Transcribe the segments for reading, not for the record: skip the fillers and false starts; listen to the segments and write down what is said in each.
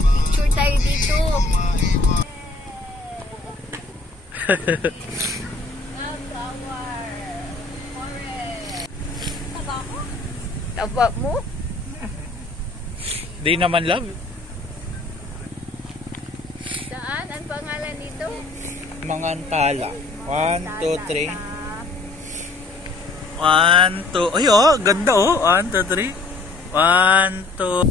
Picture tayo dito. Taba mo? Di naman love. Saan? Ang pangalan nito? Mangantala. 1, 2, 3. 1, 2. Ay oh, ganda oh. 1, 2, 3. 1, 2.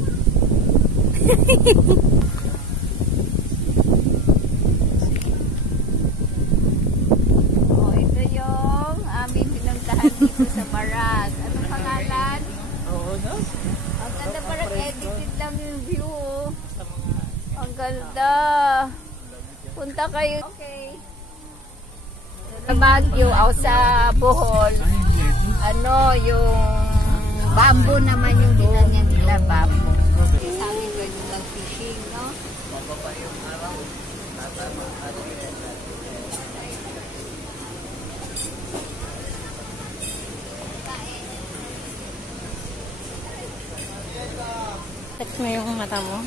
Oh, ito yung aming pinuntahan dito sa Baras. Anong pangalan? Oo, no? Ang ganda, parang edited lang yung view. Ang ganda. Punta kayo. Okay. Sa Baguio o sa Bohol, ano, yung bamboo naman yung ginanyan nila, bamboo. Sa amin pwede lang fishing, no? Mababa yung araw. Touch mo yung mata mo.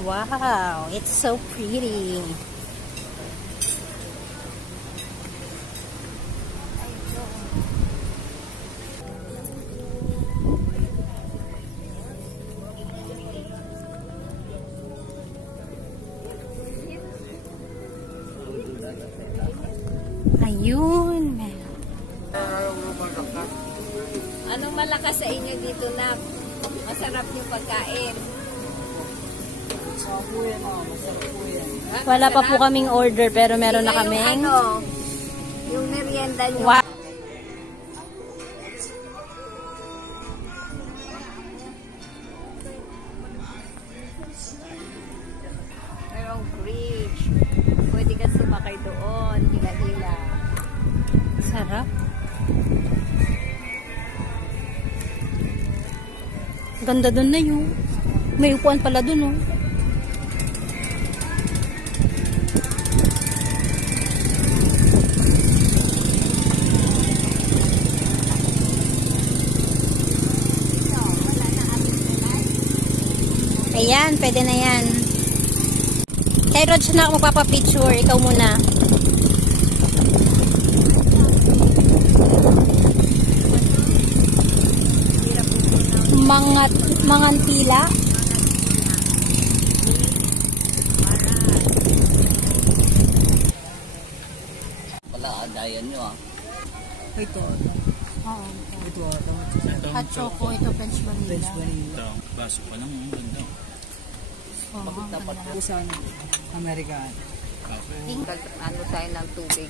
Wow, it's so pretty. Ayun. Anong malakas sa inyo dito na masarap yung pagkain? Wala pa po kaming order pero meron na kaming. Ano, yung merienda nyo. Wow. Merong bridge. Pwede ka sumakay doon. Hila-hila. Sarap. Ganda dun na yun. May upuan pala dun, oh. Ayan, pwede na yan. Kay Rod na ako magpapapicture. Ikaw muna. Mangantila. Wala, adayan nyo ah. Ito. Oo. Ito. Hot choco. Ito French vanilla. Ito. Baso pa lang. Ang ganda. Dapat po sa American. Ano tayo ng tubig?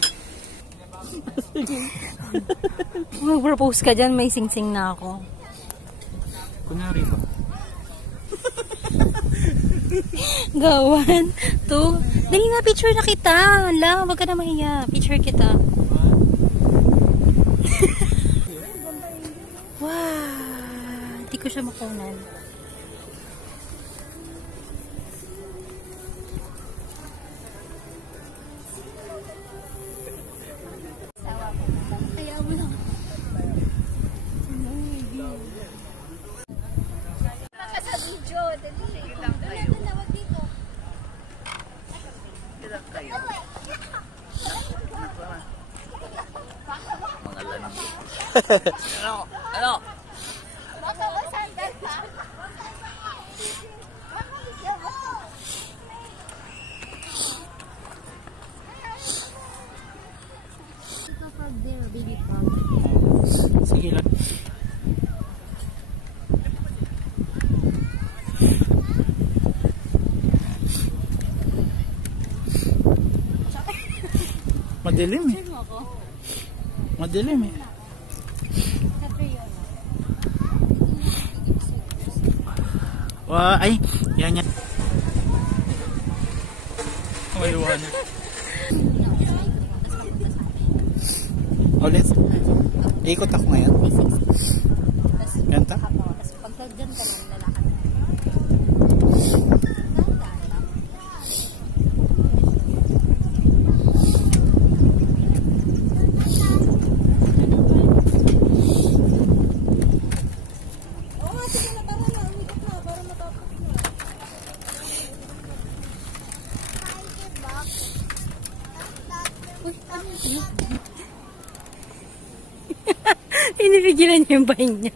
Mag-propose ka dyan. May sing-sing na ako. Kunyari ba? Gawan. To. Dali na, picture na kita. Hala, wag ka na mahiya. Picture kita. Wow. Hindi ko siya makunan. Kaya mo lang. Baka sa video. Dali. Ilang kayo? Ilang kayo? Mga landi. Ano? Baka masandal pa. Sige lang. Madilim eh. Madilim eh. Ay, yan yan. Maliwan. Ulit. Ikot ako ngayon. Ganta? Tapos pag dyan ka lang lalakad. Pinipigilan niya yung bahin niya.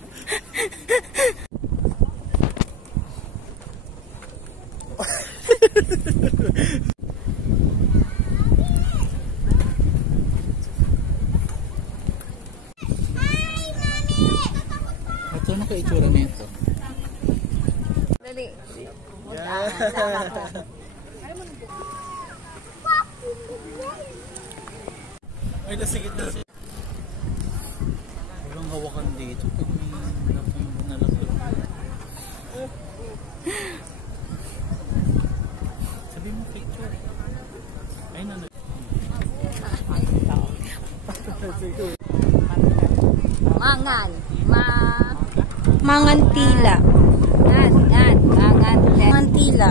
Ito na ka itsura nito. Dali. Ay, nasigit na siya. Walang hawakan dito. Pag may nalaglag. Sabi mo picture. Ay, Mangan. Mangantila. Mangantila.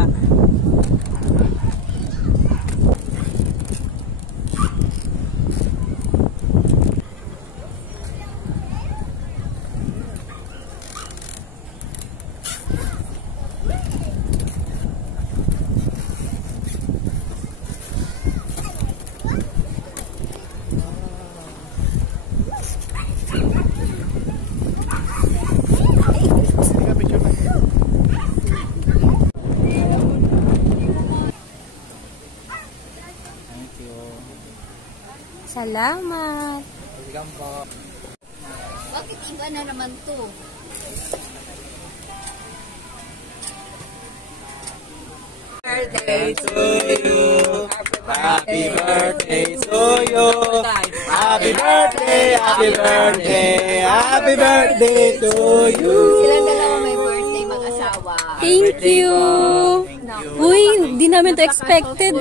Salamat. Bakit iba na naman to? birthday to you. Happy birthday to you. Happy birthday, happy birthday, happy birthday to you. Silang dalawa may birthday mag-asawa. Thank you. Uy, hindi namin to expected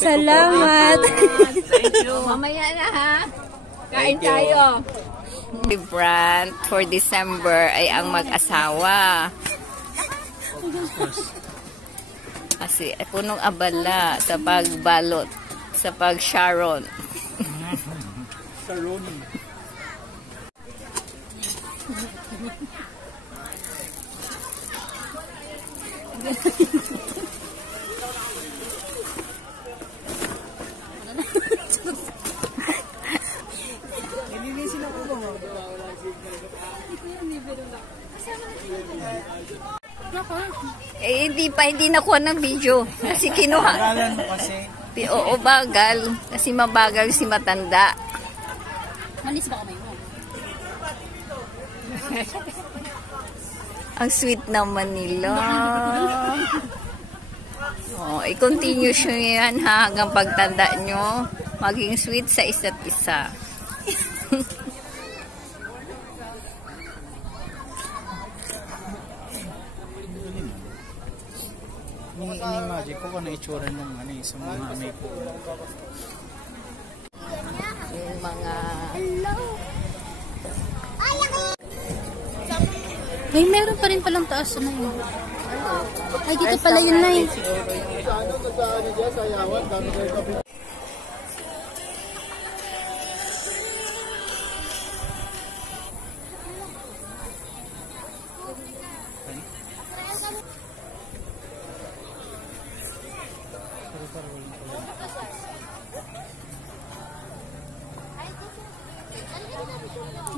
Salamat. Thank you. Mamaya na ha. Kain tayo. Vibrant for December ay ang mag-asawa. Kasi punong abala sa pagbalot, sa pag-sharon. Sharon. Hindi nakuha ng video. Kasi kinuha. Bagalan mo kasi. Oo, bagal. Kasi mabagal si matanda. Manis ba kamay mo? Ang sweet naman nila. Oh, i-continue nyo yan ha, hanggang pagtanda nyo. Maging sweet sa isa't isa. Ini-imagine ko kung na-itsura ng sa mga may po. Yung mga... Ay, meron pa rin palang taas na yun. Ay, dito pala yun na yun.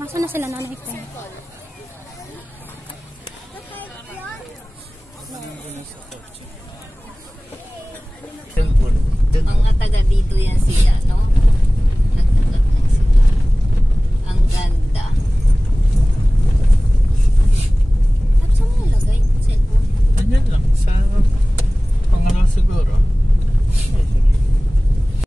Masa na sila nanay ko? Mga taga dito yan siya, no?